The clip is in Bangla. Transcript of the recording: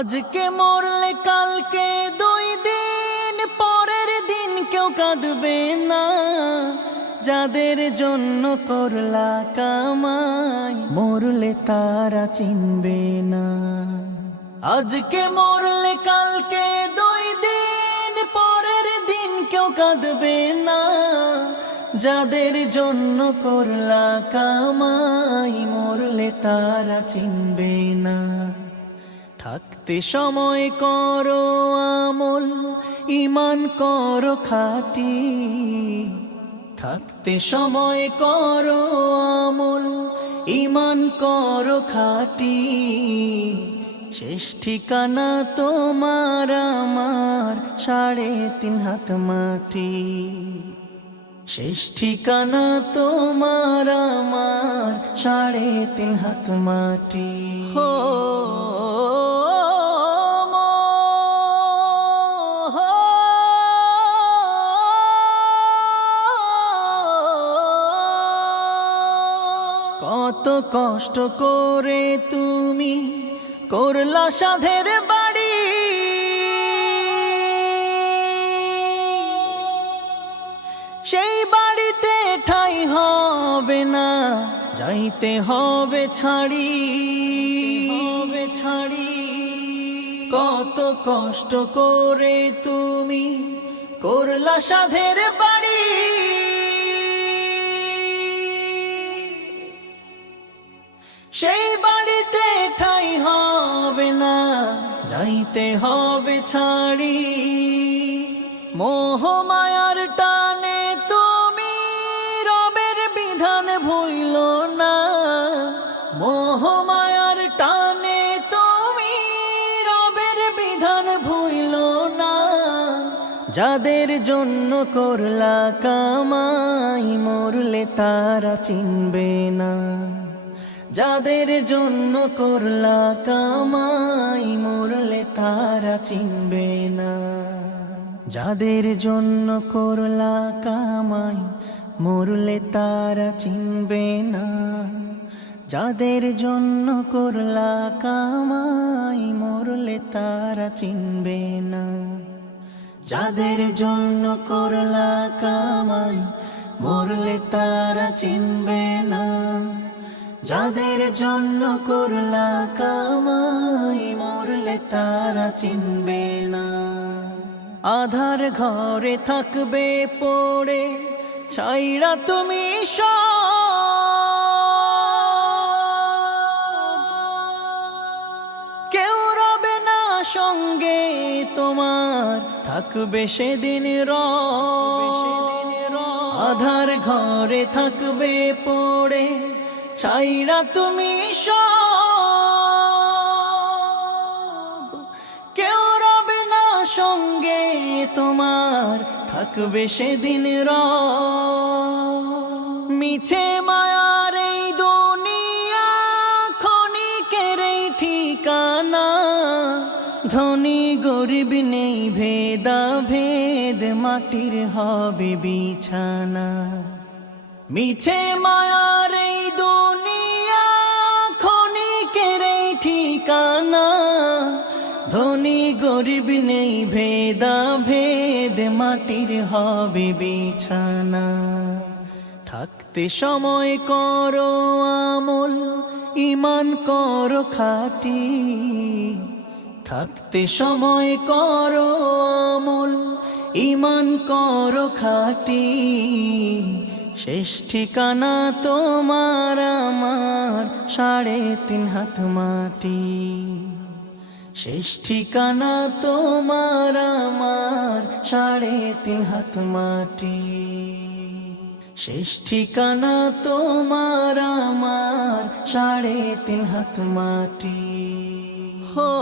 আজকে মরলে কালকে 2 দিন পরের দিন কেউ কাঁদবে না। যাদের জন্য করলা কামাই মরলে তারা চিনবে না। আজকে মরলে কালকে 2 দিন পরের দিন কেউ কাঁদবে না। যাদের জন্য করলা কামাই মরলে তারা চিনবে না। থাকতে সময় করো আমল, ঈমান করো খাঁটি। থাকতে সময় করো আমল, ঈমান করো খাঁটি। শেষ ঠিকানা তোমার আমার 3.5 হাত মাটি। শেষ ঠিকানা তোমার আমার 3.5 হাত মাটি। হো কত কষ্ট করে তুমি করলা সাধের বাড়ি। সেই বাড়িতে ঠাই হবে না, যাইতে হবে ছাড়ি। কত কষ্ট করে তুমি করলা সাধের বাড়ি। সেই বাড়িতে ঠাই হবে না, যাইতে হবে ছাড়ি। মোহ মায়ার টানে তুমি রবের বিধান ভুইলো না। মোহ মায়ার টানে তুমি রবের বিধান ভুইলো না। যাদের জন্য করলা কামাই মরলে তারা চিনবে না। যাদের জন্য করলা কামাই মরলে তারা চিনবে না। যাদের জন্য করলা কামাই মরলে তারা চিনবে না। যাদের জন্য করলা কামাই মরলে তারা চিনবে না। যাদের জন্য করলা কামাই মরলে তারা চিনবে না। যাদের জন্য করলা কামাই মরলে তারা চিনবে না। আধার ঘরে থাকবে পড়ে ছাইরা তুমি কেউ রবে না সঙ্গে তোমার, থাকবে সেদিন আধার ঘরে থাকবে পড়ে ছাইরা তুমি কেউ রবে না সঙ্গে তোমার, থাকবে সেদিন মিছে মায়ার এই দুনিয়া ক্ষণিকের এই ঠিকানা। ধনী গরিব নেই ভেদা ভেদ, মাটির হবে বিছানা। মিছে মায়ার এই দুনিয়া ক্ষণিকের এই ঠিকানা। ধনী গরিব নেই ভেদা ভেদ, মাটির হবে বিছানা। থাকতে সময় করো আমল, ঈমান করো খাঁটি। থাকতে সময় করো আমল, ঈমান করো খাঁটি। শেষ ঠিকানা তোমার আমার 3.5 হাত মাটি। শেষ ঠিকানা তোমার আমার 3.5 হাত মাটি। শেষ ঠিকানা তোমার আমার 3.5 হাত মাটি। হো